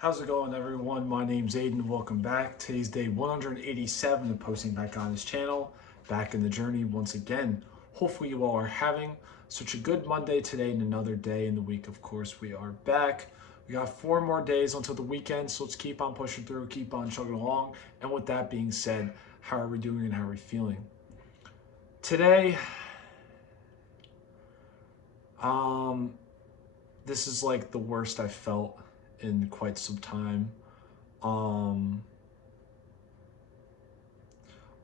How's it going, everyone? My name's Aiden. Welcome back. Today's day 187 of posting back on this channel. Back in the journey once again. Hopefully you all are having such a good Monday today and another day in the week. Of course, we are back. We got 4 more days until the weekend, so let's keep on pushing through, keep on chugging along. And with that being said, how are we doing and how are we feeling? Today, um, this is like the worst I've felt in quite some time. Um,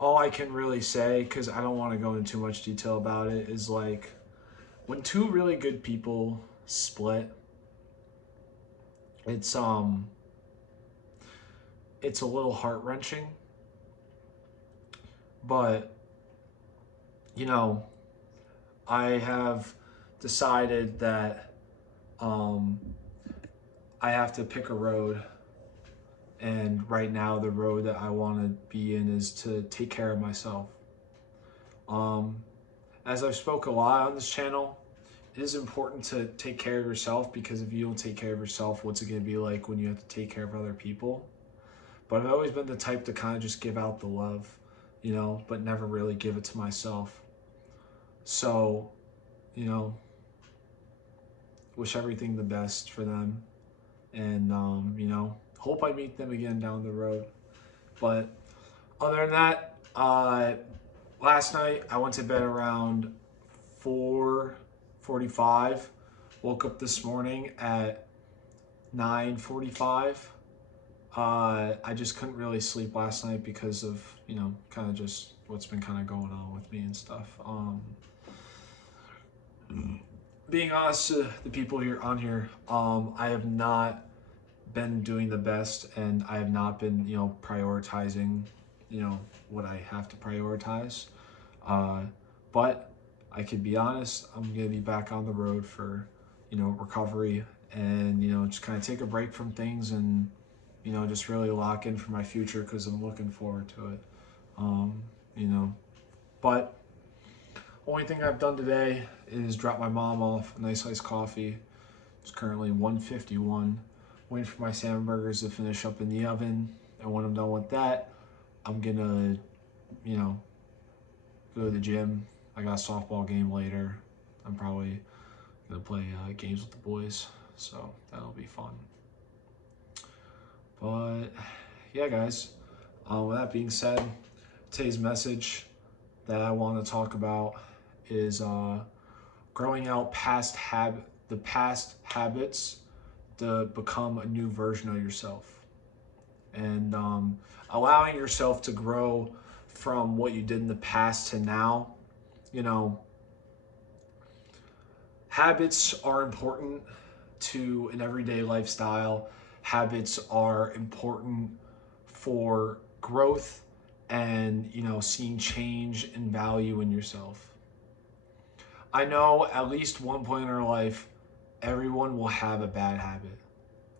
all I can really say, because I don't want to go into too much detail about it, is like when two really good people split, it's um it's a little heart wrenching. But you know, I have decided that um I have to pick a road, and right now the road that I want to be in is to take care of myself. Um, as I've spoke a lot on this channel, it is important to take care of yourself, because if you don't take care of yourself, what's it going to be like when you have to take care of other people? But I've always been the type to kind of just give out the love, but never really give it to myself. So, you know, wish everything the best for them. And, hope I meet them again down the road. But other than that, last night I went to bed around 4:45. Woke up this morning at 9:45. I just couldn't really sleep last night because of kind of just what's been kind of going on with me and stuff. Being honest to the people here on here, I have not been doing the best, and I have not been prioritizing what I have to prioritize. Uh, but I could be honest, I'm gonna be back on the road for recovery, and just kind of take a break from things, and just really lock in for my future, because I'm looking forward to it. Um, you know, but only thing I've done today is drop my mom off a nice iced coffee. It's currently 1:51. Waiting for my salmon burgers to finish up in the oven, and when I'm done with that, I'm gonna, you know, go to the gym. I got a softball game later. I'm probably gonna play games with the boys, so that'll be fun. But yeah, guys. With that being said, today's message that I want to talk about is growing out the past habits to become a new version of yourself, and allowing yourself to grow from what you did in the past to now. You know, habits are important to an everyday lifestyle. Habits are important for growth and seeing change and value in yourself. I know at least one point in our life, everyone will have a bad habit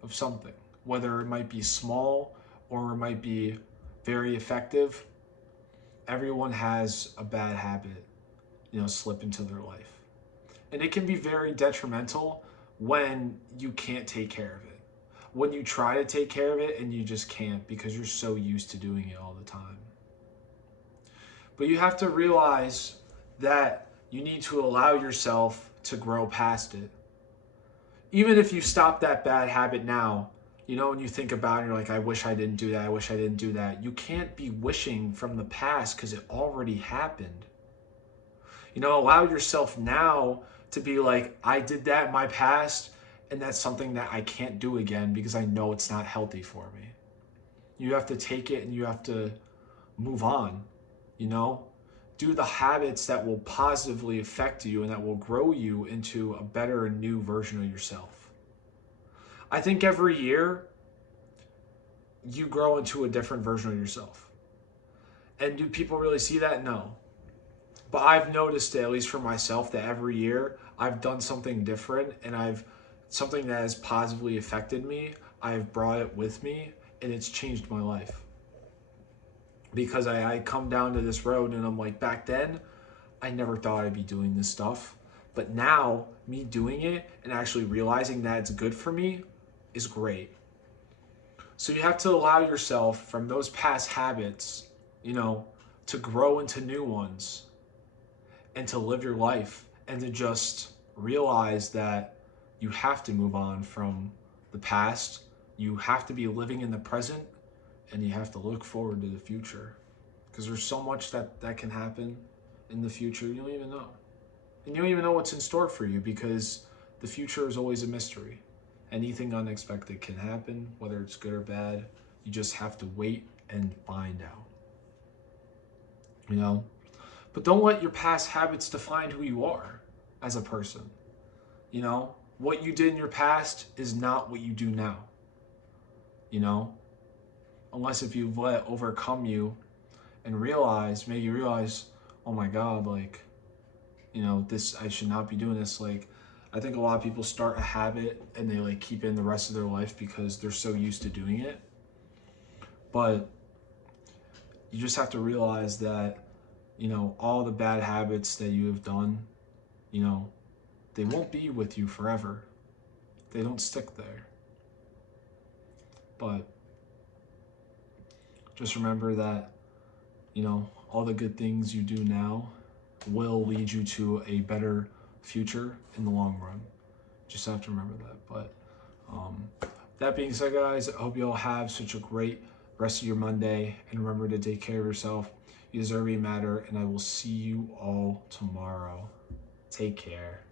of something, whether it might be small or it might be very effective. Everyone has a bad habit, slip into their life. And it can be very detrimental when you can't take care of it. When you try to take care of it and you just can't, because you're so used to doing it all the time. But you have to realize that you need to allow yourself to grow past it. Even if you stop that bad habit now, when you think about it, you're like, I wish I didn't do that. I wish I didn't do that. You can't be wishing from the past, because it already happened. Allow yourself now to be like, I did that in my past, and that's something that I can't do again, because I know it's not healthy for me. You have to take it and you have to move on, do the habits that will positively affect you and that will grow you into a better and new version of yourself. I think every year you grow into a different version of yourself. And do people really see that? No. But I've noticed, at least for myself, that every year I've done something different, and something that has positively affected me, I've brought it with me, and it's changed my life. Because I come down to this road and I'm like, back then, I never thought I'd be doing this stuff. But now, me doing it and actually realizing that it's good for me is great. So you have to allow yourself from those past habits, you know, to grow into new ones and to live your life and to just realize that you have to move on from the past. You have to be living in the present and you have to look forward to the future because there's so much that can happen in the future you don't even know. And you don't even know what's in store for you because the future is always a mystery. Anything unexpected can happen, whether it's good or bad. You just have to wait and find out, you know? But don't let your past habits define who you are as a person. You know, what you did in your past is not what you do now. You know, unless if you've let it overcome you and realize, maybe you realize, oh my God, like, you know, this, I should not be doing this. Like, I think a lot of people start a habit and they like keep it in the rest of their life because they're so used to doing it. But you just have to realize that, you know, all the bad habits that you have done, you know, they won't be with you forever. They don't stick there. But just remember that, you know, all the good things you do now will lead you to a better future in the long run. Just have to remember that. But that being said, guys, I hope you all have such a great rest of your Monday. And remember to take care of yourself. You deserve, you matter. And I will see you all tomorrow. Take care.